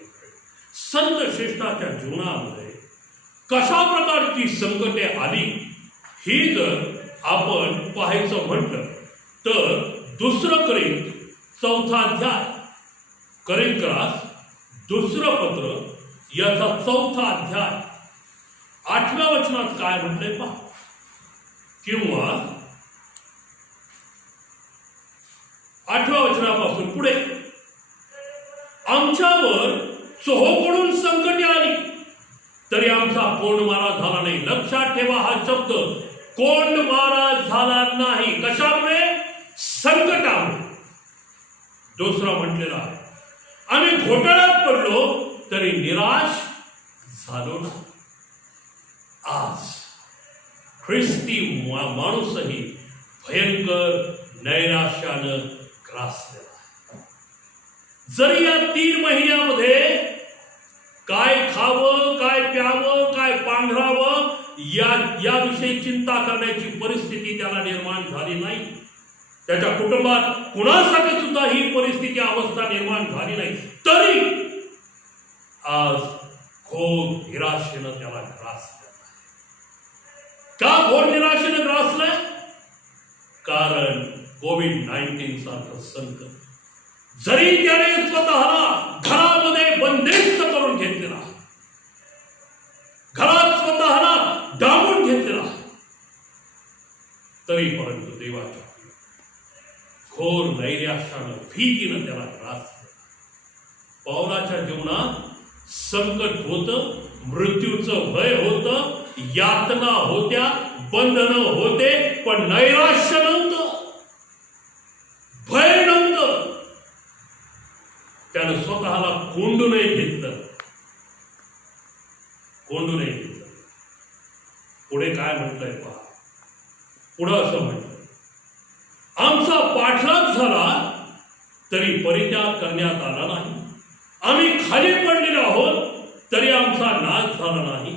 संत श्रेष्ठाच्या जीवनामध्ये कशा प्रकारची संकटे आली ही जर आपण पाहायचं म्हटलं तर 2 करिंथ 4 अध्याय, करिंथकास 2 पत्र याचा 4 अध्याय 8व्या वचनात काय म्हटलंय पहा. किंवा 8व्या वचनापासून पुढे, आमच्यावर चोहोकडून संकटे आली तरी आमचा कोंडमारा झाला नाही. लक्षात ठेवा, हा शब्द कोंडमारा झाला नाही. कशामुळे? संकटामुळे. दुसरा म्हटलेला आहे, आम्ही घोटाळ्यात पडलो तरी निराश झालो ना. आज ख्रिस्ती माणूसही भयंकर नैराश्यानं ग्रासलेला. जरी या 3 महिन्यामध्ये काय खावं, काय प्यावं, काय पांघरावं याविषयी चिंता करण्याची परिस्थिती त्याला निर्माण झाली नाही. त्याच्या कुटुंबात कुणासाठी सुद्धा ही परिस्थिती अवस्था निर्माण झाली नाही. तरी आज घोर निराशेनं त्याला ग्रासलं. का घोर निराशेनं ग्रासलंय? कारण कोविड-19 सारखं संकट. जरी त्याने स्वतःला घरामध्ये बंदिस्त करून घेतलेला, घरात स्वतःला डांबून घेतलेला, तरी परंतु देवाच्या घोर नैराश्यानं भीतीनं त्याला ग्रासलं. पौलाच्या जीवनात संकट होतं, मृत्यूचं भय होतं, यातना होत्या, बंधनं होते, पण नैराश्य नव्हतं, भय नव्हतं. त्यानं स्वतःला कोंडूनही घेतलं. पुढे काय म्हटलंय पहा. पुढं असं म्हटलं, आमचा पाठलाग झाला तरी परित्याग करण्यात आला नाही. आम्ही खाली पडलेलो आहोत तरी आमचा नाश झाला नाही.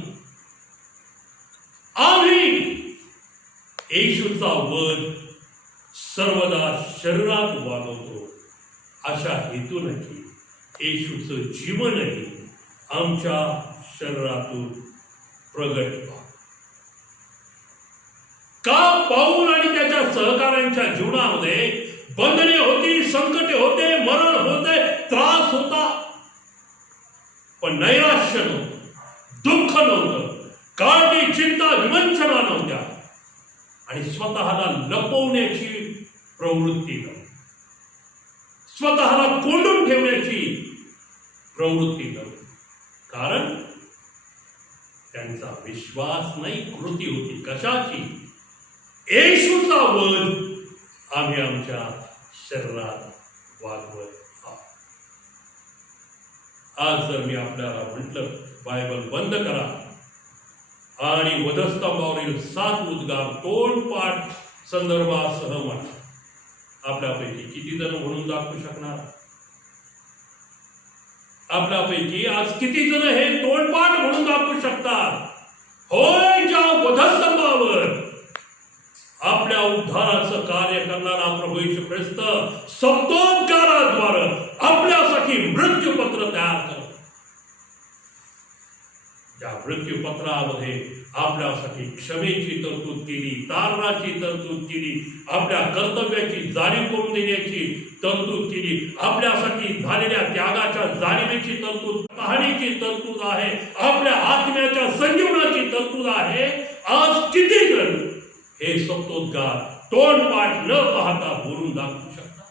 आम्ही येशूचा वध सर्वदा शरीरात वागवतो अशा हेतून की येशूचं जीवनही आमच्या शरीरातून प्रगट व्हावं. का पाऊल आणि त्याच्या सहकाऱ्यांच्या जीवनामध्ये बंधने होती, संकटे होते, मरण होते, त्रास होता, पण नैराश्य नव्हतं, दुःख नव्हतं, काळजी, चिंता, विवंचना नव्हत्या आणि स्वतःला लपवण्याची प्रवृत्ती नव्हती, स्वतःला कोंडून ठेवण्याची प्रवृत्ती नव्हती. कारण त्यांचा विश्वास नाही, कृती होती. कशाची? येशूचा वध आम्ही आमच्या शरीरात वागवत आहोत. आज जर मी आपल्याला म्हटलं बायबल बंद करा आणि वधस्तंभावरील 7 उद्गार तोंडपाठ संदर्भासह म्हणा, आपल्यापैकी किती जण म्हणून दाखवू शकणार? आपल्यापैकी आज किती जण हे तोंडपाठ म्हणून दाखवू शकतात? होय, ज्या वधस्तंभावर आपल्या उद्धाराचं कार्य करणारा प्रभू येशू ख्रिस्त सप्तोद्गाराद्वारे आपल्यासाठी मृत्यूपत्र तयार करतो. त्या मृत्यूपत्रामध्ये आपल्यासाठी क्षमेची तरतूद केली, तारणाची तरतूद केली, आपल्या कर्तव्याची जाणीव करून देण्याची तरतूद केली, आपल्यासाठी झालेल्या त्यागाच्या जाणीवेची तरतूद, कहाणीची तरतूद आहे, आपल्या आत्म्याच्या संजीवनाची तरतूद आहे. आज किती जण हे सप्तोद्गार तोंडपाठ न पाहता बोलून दाखवू शकतात?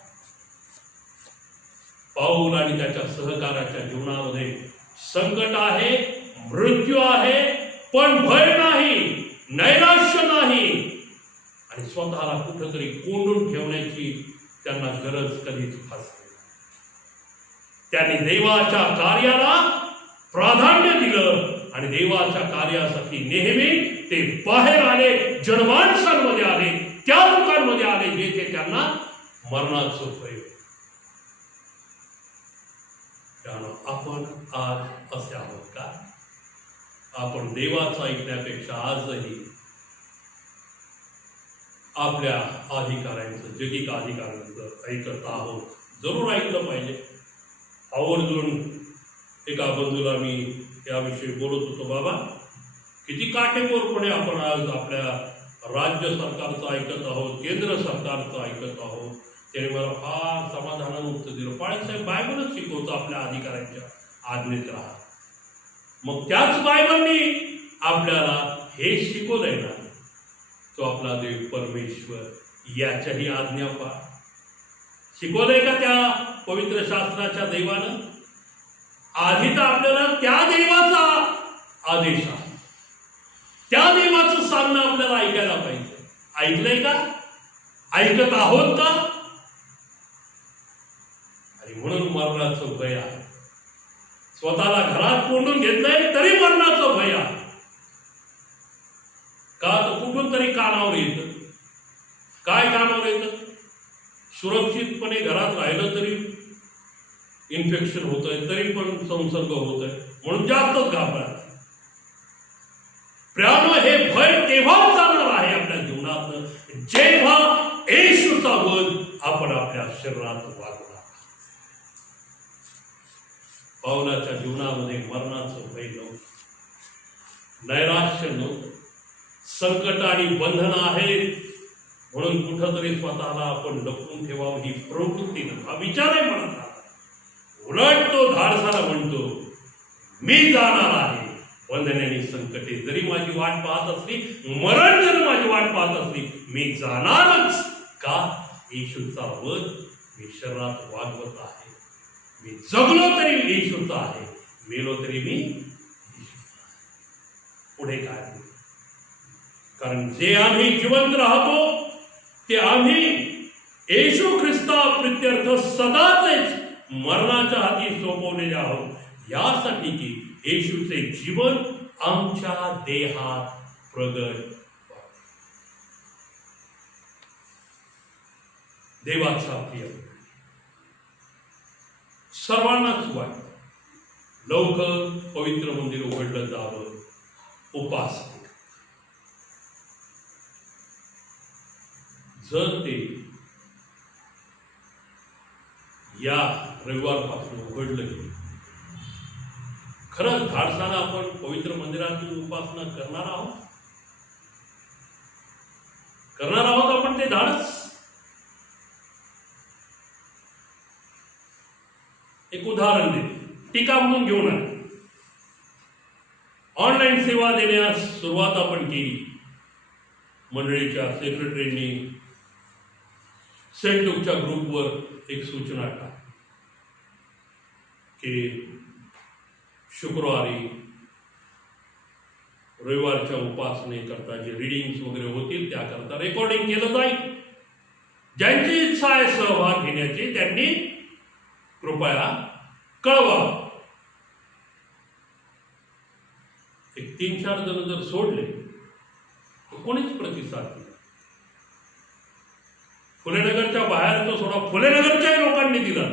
पाऊल आणि त्याच्या सहकाराच्या जीवनामध्ये संकट आहे, मृत्यू आहे, पण भय नाही, नैराश्य नाही आणि स्वतःला कुठंतरी कोंडून ठेवण्याची त्यांना गरज कधीच भासली. त्यांनी देवाच्या कार्याला प्राधान्य दिलं आणि देवाच्या कार्यासाठी नेहमी ते बाहेर आले, जनमानसांमध्ये आले, त्या लोकांमध्ये आले जेथे त्यांना मरणाचं भय. त्यानं आपण आज असे आहोत का? आपण देवाचं ऐकण्यापेक्षा आजही आपल्या अधिकाऱ्यांचं, जगिक अधिकाऱ्यांचं ऐकत आहोत. जरूर ऐकलं पाहिजे. आवर्जून एका बंधूला मी याविषयी बोलत होतो, बाबा किती काटेकोरपणे आपण आज आपल्या राज्य सरकारचं ऐकत आहोत, केंद्र सरकारचं ऐकत आहोत. त्याने मला फार समाधानानं उत्तर दिलं, पाळीसाहेब बायबलच शिकवतो आपल्या अधिकाऱ्यांच्या आज्ञेत राहा. मग त्याच बायबलनी आपल्याला हे शिकवलंय ना, तो आपला देव परमेश्वर याच्याही आज्ञा पहा. शिकवलंय का त्या पवित्र शास्त्राच्या देवानं? आधी तर आपल्याला त्या देवाचा आदेश आहे, त्या देवाचं सांगणं आपल्याला ऐकायला पाहिजे. ऐकलंय का? ऐकत आहोत का? आणि म्हणून मरणाचं भय आहे. स्वतःला घरात कोंडून घेतलंय तरी मरणाचं भय आहे. का? तर कुठून तरी कानावर येतं. काय कानावर येतं? सुरक्षितपणे घरात राहिलं तरी इन्फेक्शन होतंय, तरी पण संसर्ग होतोय. म्हणून जास्तच घाबरत. प्रियानो, हे भय तेव्हाच जाणार आहे आपल्या जीवनात जेव्हा येशूचा वध आपण आपल्या शरीरात वागवणार. पौलाच्या जीवनामध्ये मरणाचं भय नव्हतं, नैराश्य नव्हतं, संकट आणि बंधन आहेत म्हणून कुठंतरी स्वतःला आपण लपवून ठेवावं ही प्रवृत्ती नव्हती, हा विचार आहे म्हणत आला. उलट तो धाडसाला म्हणतो, मी जाणार आहे. बंधने संकटे जरी माझी वाट पाहत असली, मरण जरी माझी वाट पाहत असली, मी जाणारच. का? येशूचा वध मी शरीरात वागवत आहे. मी जगलो तरी येशूचा आहे, मेलो तरी मी पुढे काय. कारण जे आम्ही जिवंत राहतो ते आम्ही येशू ख्रिस्ता प्रित्यर्थ सदाच मरणाच्या हाती सोपवलेले आहोत, यासाठी की येशूचे जीवन आमच्या देहात प्रगट. देवाचा प्रिय सर्वांनाच वाटतं लवकर पवित्र मंदिर उघडलं जावं, उपास. जर ते या रविवारपासून उघडलं गेलं, खरंच धाडसानं आपण पवित्र मंदिरातून उपासना करणार आहोत आपण ते धाडस. एक उदाहरण दे, टीका म्हणून घेऊ नये. ऑनलाईन सेवा देण्यास सुरुवात आपण केली. मंडळीच्या सेक्रेटरींनी सेंट लूकच्या ग्रुपवर एक सूचना टाकली की शुक्रवारी रविवारच्या उपासनेकरता जे रीडिंग्स वगैरे होतील त्याकरता रेकॉर्डिंग केलं जाईल. ज्यांची इच्छा आहे सहभाग घेण्याची त्यांनी कृपया कळवा. एक 3-4 जण जर सोडले तर कोणीच प्रतिसाद दिला. फुलेनगरच्या बाहेर तो सोडा, फुलेनगरच्याही लोकांनी दिला.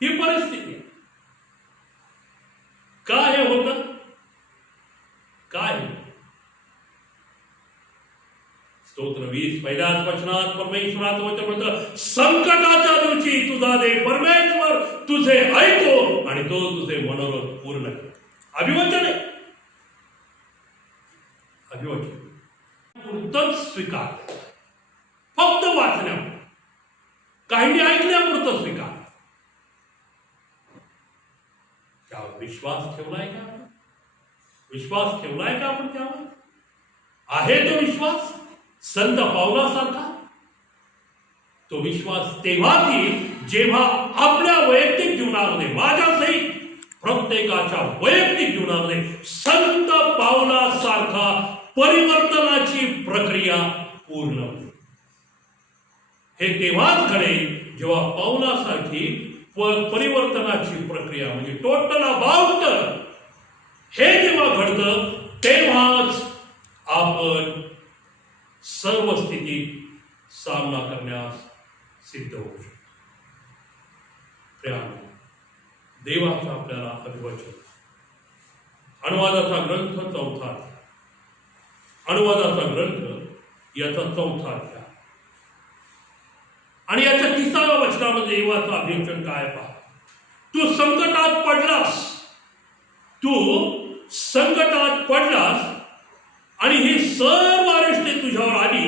ही परिस्थिती काय हे होतं, काय स्तोत्र 20 पहिल्याच वचनात परमेश्वराचं वचन होतं, संकटाच्या दिवशी तुझा देव परमेश्वर तुझे ऐको आणि तो तुझे मनोरथ पूर्ण कर. अभिवचन आहे, अभिवचन पुरतच स्वीकार, फक्त वाचण्या, काहींनी ऐकण्यापुरतं स्वीकार. त्यावर विश्वास ठेवलाय का? विश्वास ठेवलाय का आपण त्यावर? आहे तो विश्वास संत पावलासारखा? तो विश्वास तेव्हा की जेव्हा आपल्या वैयक्तिक जीवनामध्ये, माझ्यासहित प्रत्येकाच्या वैयक्तिक जीवनामध्ये संत पावलासारखा परिवर्तनाची प्रक्रिया पूर्ण होते. हे तेव्हाच घडेल जेव्हा पावलासारखी परिवर्तनाची प्रक्रिया म्हणजे टोटल अबाउट हे जेव्हा घडतं तेव्हाच आपण सर्व स्थितीत सामना करण्यास सिद्ध होऊ शकतो. देवाचं आपल्याला अभिवचन. अनुवादाचा ग्रंथ 4था अध्याय. अनुवादाचा ग्रंथ याचा 4था अध्याय आणि याच्या 30व्या वचनामध्ये देवाचं अभिवचन काय पहा. तू संकटात पडलास आणि ही सर्व अरिष्टे तुझ्यावर आली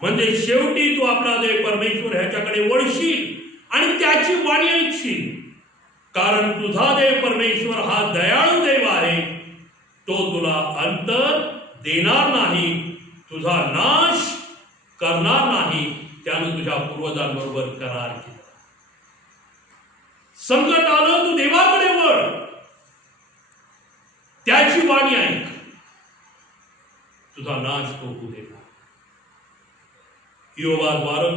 म्हणजे शेवटी तू आपला देव परमेश्वर ह्याच्याकडे वळशील आणि त्याची वाणी ऐकशील. कारण तुझा देव परमेश्वर हा दयाळू देव आहे, तो तुला अंतर देणार नाही, तुझा नाश करणार नाही, त्याने तुझ्या पूर्वजांबरोबर करार केला. संकट आलं तू देवाकडे वळ, त्याची वाणी ऐक, तुझा नाश तो होऊ देणार. योबाद्वारे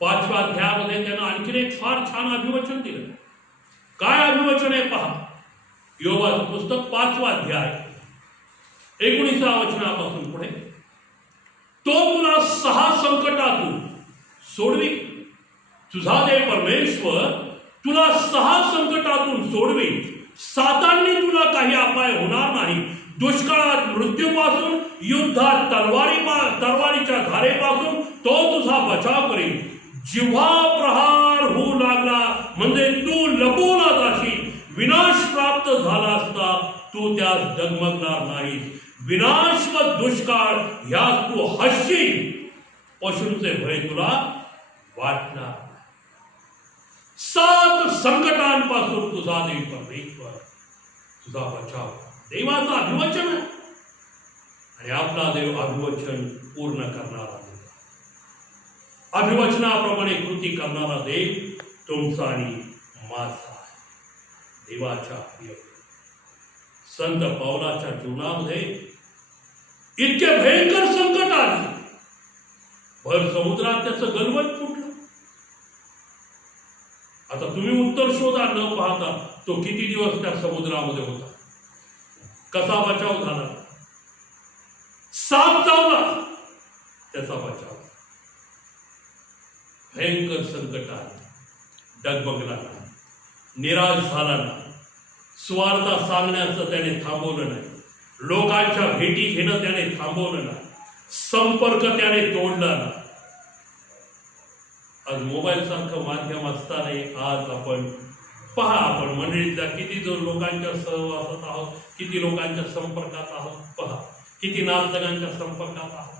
5व्या अध्यायामध्ये त्यानं आणखीन एक फार छान अभिवचन दिलं. काय अभिवचन आहे पहा. योबाचं पुस्तक 5वा अध्याय 19व्या वचनापासून पुढे. तो तुला 6 संकटातून सोडवी. तुझा देव परमेश्वर तुला 6 संकटातून सोडवी सातांनी तुला काही अपाय होणार नाही. दुष्काळात मृत्यूपासून, युद्धात तलवारीच्या धारेपासून तो तुझा बचाव करेल. जिव्हा प्रहार होऊ लागला म्हणजे तू लपवला जाशील. विनाश प्राप्त झाला असता तू त्यात डगमगणार नाही. विनाश व दुष्काळ ह्यात तू हसशील. पशूंचे भय तुला वाटणार. 7 संकटांपासून तुझा देव परमेश्वर तुझा बचाव. देवाचं अभिवचन आहे आणि आपला देव अभिवचन पूर्ण करणारा देव. अभिवचनाप्रमाणे कृती करणारा देव तुमचा आणि माझा आहे. देवाच्या प्रिय संत पावलाच्या जीवनामध्ये इतके भयंकर संकट आले. भर समुद्रात त्याचं गलबत फुटलं. आता तुम्ही उत्तर शोधा न पाहता तो किती दिवस त्या समुद्रामध्ये होता, कसा बचाव झाला. साप चावला, त्याचा बचाव. भयंकर संकट आले, डगमगला नाही, निराश झाला नाही. स्वार्थ सांगण्याचं त्याने थांबवलं नाही. लोकांच्या भेटी घेणं त्याने थांबवलं नाही. संपर्क त्याने तोडला नाही. आज मोबाईल सारखं माध्यम असताना आज आपण मंडळीतल्या किती लोकांच्या सहवासात आहोत, किती लोकांच्या संपर्कात आहोत. पहा किती नातलगांच्या संपर्कात आहोत.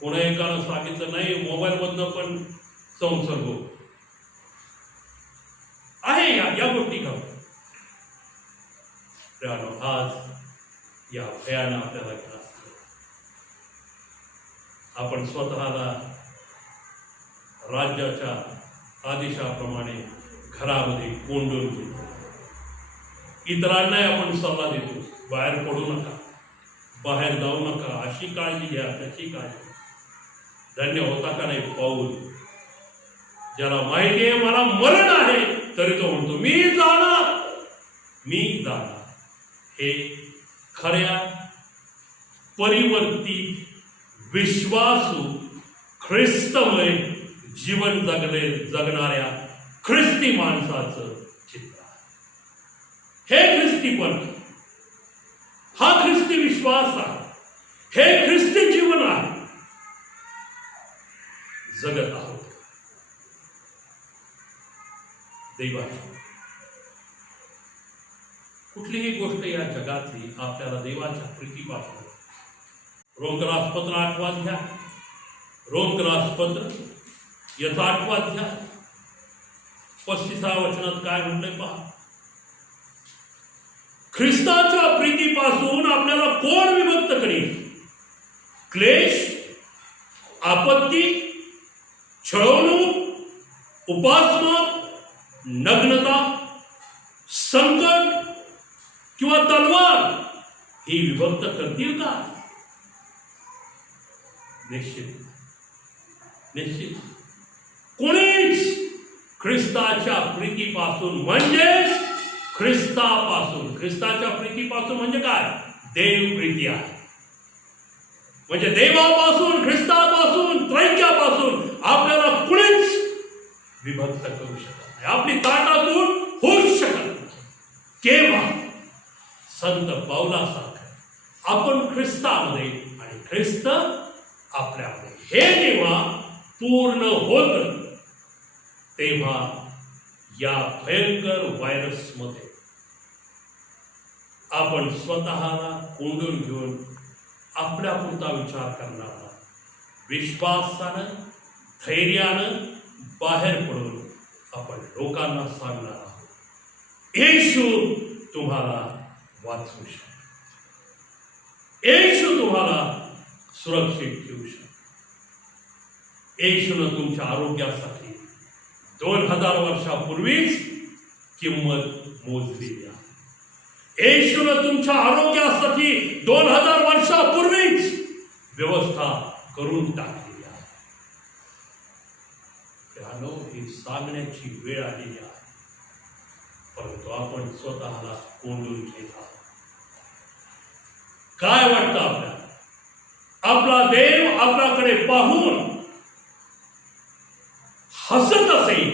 कोणा एकानं सांगितलं नाही मोबाईल मधनं पण संसर्ग आहे. या गोष्टी घडतात. आज या भयानं आपल्याला त्रास. आपण स्वतःला राज्याच्या आदेशाप्रमाणे घरामध्ये कोंडून घेतो. इतरांनाही आपण सल्ला देतो, बाहेर पडू नका, बाहेर जाऊ नका, अशी काळजी घ्या, त्याची काळजी. धन्य होता का नाही पाऊल, ज्याला माहिती आहे मला मरण आहे तरी तो म्हणतो मी जाणार. हे खऱ्या परिवर्तित विश्वासू ख्रिस्तमय जीवन जगणाऱ्या ख्रिस्ती माणसाचं चित्र आहे. हे ख्रिस्तीपण, हा ख्रिस्ती विश्वास आहे, हे ख्रिस्ती जीवन आहे. जगत आहोत देवाची. कुठलीही गोष्ट या जगातली आपल्याला देवाच्या प्रीतीपासून. रोमकरासपत्र 8 अध्याय, रोमकरासपत्र याचा 8 अध्याय 35 वचनात काय म्हणलंय पहा. ख्रिस्ताच्या प्रीतीपासून आपल्याला कोण विमुक्त करेल? क्लेश, आपत्ती, छळवणूक, उपासमार, नग्नता, संकट किंवा तलवार ही विभक्त करतील का? निश्चित कोणीच ख्रिस्ताच्या प्रीतीपासून म्हणजेच ख्रिस्ताच्या प्रीतीपासून म्हणजे काय? देव प्रीती आहे. म्हणजे देवापासून, ख्रिस्तापासून, त्रैक्यापासून आपल्याला कुणीच विभक्त करू शकत नाही. आपली ताटातून होऊ शकत नाही. केव्हा? संत पावलासारखं आपण ख्रिस्तामध्ये आणि ख्रिस्त आपल्यामध्ये. हे जेव्हा पूर्ण होत तेव्हा या भयंकर व्हायरसमध्ये आपण स्वतःला कोंडून घेऊन आपल्यापुरता विचार करणार नाही. विश्वासानं, धैर्यानं बाहेर पडून आपण लोकांना सांगणार आहोत, येशू तुम्हाला वाचवू शकतो, येशू तुम्हाला सुरक्षित ठेवू शकतो. येशूनं तुमच्या आरोग्यासाठी 2000 वर्षापूर्वीच किंमत मोजलेली आहे. येशूनं तुमच्या आरोग्यासाठी 2000 वर्षापूर्वीच व्यवस्था करून टाकलेली आहे. त्यानो ही सांगण्याची वेळ आलेली आहे, परंतु आपण स्वतःला कोंडून घेत आहोत. काय वाटतं आपल्याला? आपला देव आपल्याकडे पाहून हसत असेल,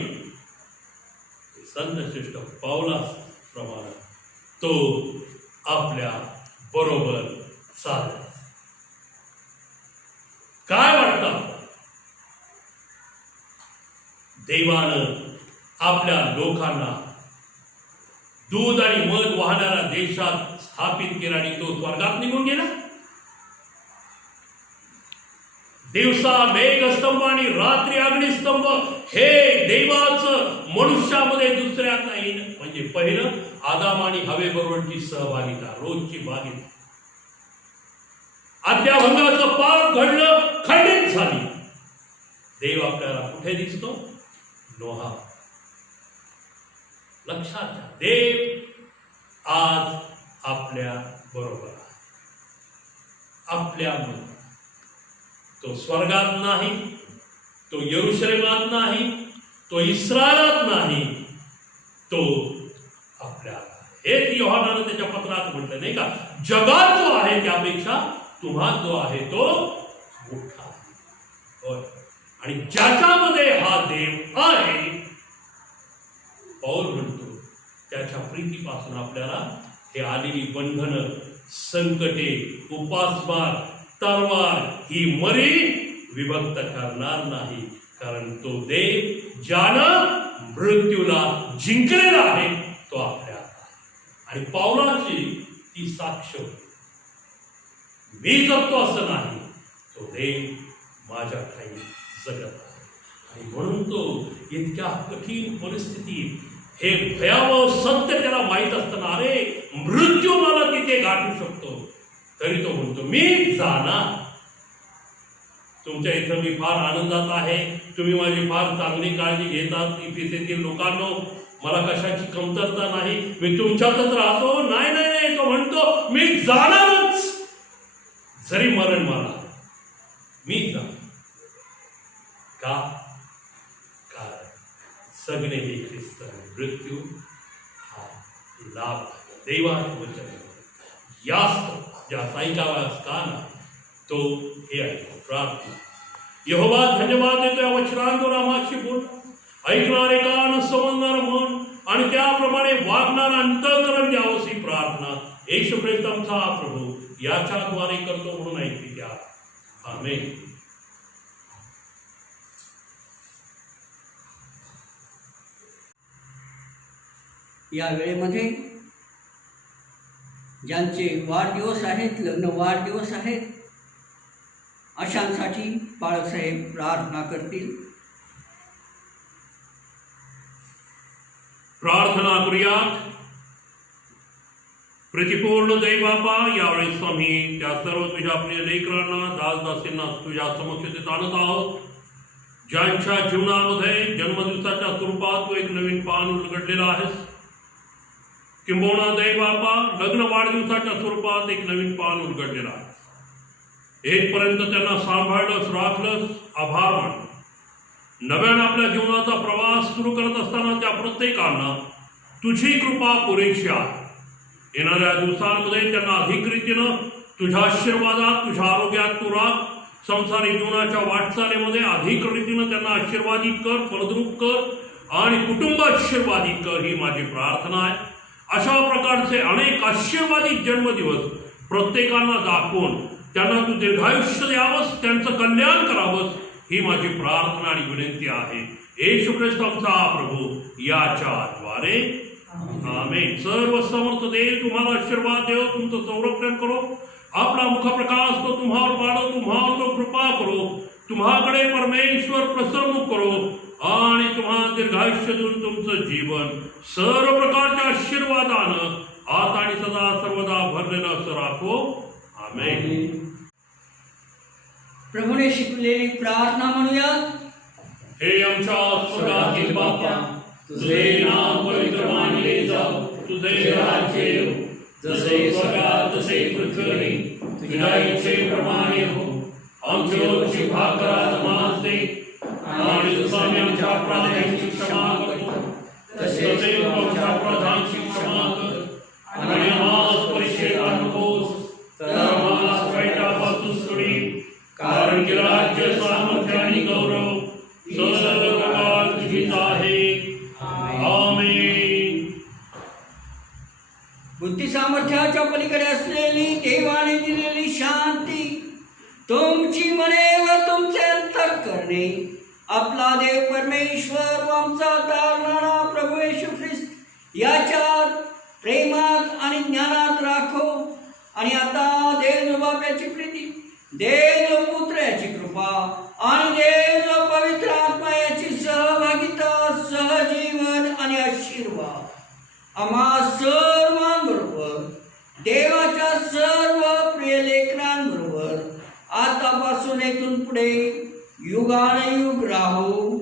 संतश्रेष्ठ पावलाप्रमाणे तो आपल्या बरोबर चालेल. काय वाटतं? देवानं आपल्या लोकांना दूध आणि मध वाहणाऱ्या देशात स्थापित केला आणि तो स्वर्गात निघून गेला. दिवसा मेघस्तंभ आणि रात्री अग्निस्तंभ हे देवाचं मनुष्यामध्ये दुसऱ्यात नाही. म्हणजे पहिलं आदाम आणि हवे बरोबरची सहभागिता, रोजची भागीदारी. आज्ञाभंगाचं पाप घडलं, खंडित झाली. देव आपल्याला कुठे दिसतो? नोहा. लक्षात घ्या, देव आज आपल्या बरोबर आहे, आपल्यामध्ये. तो स्वर्गात नाही, तो यरुशलेमात नाही, तो इस्रायलात नाही, तो आपल्या. हेच योहानानं त्याच्या पत्रात म्हटलं नाही का, जगात जो आहे त्यापेक्षा तुम्हात जो आहे तो मोठा आहे. होय. आणि ज्याच्यामध्ये हा देव आहे, पौल म्हणतो त्याच्या प्रीतीपासून आपल्याला हे आलेली बंधनं, संकटे, उपासमार, तलवार ही मरी विभक्त करणार नाही. कारण तो देव ज्यानं मृत्यूला जिंकलेला आहे तो आपल्या. आणि पौलाची ती साक्ष, मी जगतो असं नाही, तो देव माझ्या ठाई जगत आहे. आणि म्हणून तो इतक्या कठीण परिस्थितीत हे भयावह सत्य त्याला माहीत असताना, अरे मृत्यू मला तिथे गाठू शकतो, तरी तो म्हणतो मी जाणार. तुमच्या इथं मी फार आनंदात आहे, तुम्ही माझी फार चांगली काळजी घेतात इफिसेतील लोकांनो, मला कशाची कमतरता नाही, मी तुमच्यातच राहतो. नाही नाही नाही, तो म्हणतो मी जाणारच, जरी मरण मला, मी जाणार. का? कारण सगळे हे ख्रिस्त आहे, मृत्यू हा लाभ आहे. देवाचे वचन यास्त ज्या ऐकाव्यास कान आहे तो हे ऐकतो. प्रार्थना. यहोवा धन्यवाद देतो या वचनांवर आम्हाशी बोल, ऐकणारे कान, समजणार मन आणि त्याप्रमाणे वागणार अंतःकरण द्यावंस ही प्रार्थना येशू ख्रिस्त आमचा प्रभू याच्याद्वारे करतो म्हणून ऐकली द्या. आमेन. या वेळेमध्ये ज्यांचे वाढदिवस आहेत, लग्न वाढदिवस आहेत, अशांसाठी बाळकसाहेब प्रार्थना करतील. प्रार्थना करूयात. प्रतिपूर्ण दैवापा, यावेळेस आम्ही त्या सर्व तुझ्या प्रिय लेकरांना, दासदासींना तुझ्या समक्षतेत आणत आहोत, ज्यांच्या जीवनामध्ये जन्मदिवसाच्या स्वरूपात तू एक नवीन पान उलगडलेलं आहेस. किंबहुना दैवापा, लग्न वाढदिवसाच्या स्वरूपात एक नवीन पान उलगडलेलं आहे. एकपर्यंत त्यांना सांभाळलंस, राखलंस, आभार मानतो. नव्यानं आपल्या जीवनाचा प्रवास सुरू करत असताना त्या प्रत्येकांना तुझी कृपा पुरेशी आहे. येणाऱ्या दिवसांमध्ये त्यांना अधिक रीतीनं तुझ्या आशीर्वादात, तुझ्या आरोग्यात तू राख. संसारी जीवनाच्या वाटचालीमध्ये अधिक रीतीनं त्यांना आशीर्वादित कर, फलद्रूप कर आणि कुटुंब आशीर्वादित कर, ही माझी प्रार्थना आहे. अशा प्रकारचे अनेक आशीर्वादित जन्मदिवस प्रत्येकांना दाखवून त्यांना तू दीर्घायुष्य द्यावंस, त्यांचं कल्याण करावंस, ही माझी प्रार्थना आणि विनंती आहे. येशू ख्रिस्त आमचा प्रभू याच्याद्वारे आमेन. सर्व समर्थ देव तुम्हाला आशीर्वाद देव, तुमचं संरक्षण करो, आपला मुखप्रकाश तो तुम्हावर पाडो, तुम्हावर तो कृपा करो, तुम्हाकडे परमेश्वर प्रसन्न करो आणि तुम्हाला दीर्घायुष्य देऊन तुमचं जीवन सर्व प्रकारच्या आशीर्वादानं आता आणि सदा सर्वदा भरलेलं असं राखो. आमेन. प्रभूने शिकवलेली प्रार्थना म्हणूया. हे आमच्या स्वर्गातील बापा, तुझे नाव पवित्र मानले जाओ, तुझे राज्य येऊ, जसे स्वर्गात तसे पृथ्वीवरही तुझ्या इच्छेप्रमाणे हो. आमची रोजची भाकर आज आम्हास दे, आणि जसं आम्ही आमच्या अपराधांची क्षमा करतो तसेच तू आमच्या अपराधांची क्षमा कर, आणि आम्हास परीक्षेत आणू नकोस, तर आम्हास वाईटापासून सोडी. कारण की राज्य, सामर्थ्य आणि गौरव सर्व काळ तुझीच आहे. आमेन. तुमची मने व तुमचे अंतःकरणे आपला देव परमेश्वर व आमचा तारणारा प्रभू येशू ख्रिस्त याच्यात प्रेमात आणि ज्ञानात राखो. आणि आता देव बाप्याची प्रीती, देव पुत्राची कृपा आणि देव पवित्र आत्मा याची सहभागिता, सहजीवन आणि आशीर्वाद आम्हा सर्वांबरोबर, देवाच्या सर्व प्रिय लेकरांबरोबर आतापासून इथून पुढे युगानुयुग राहो.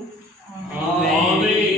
आमेन. आमेन.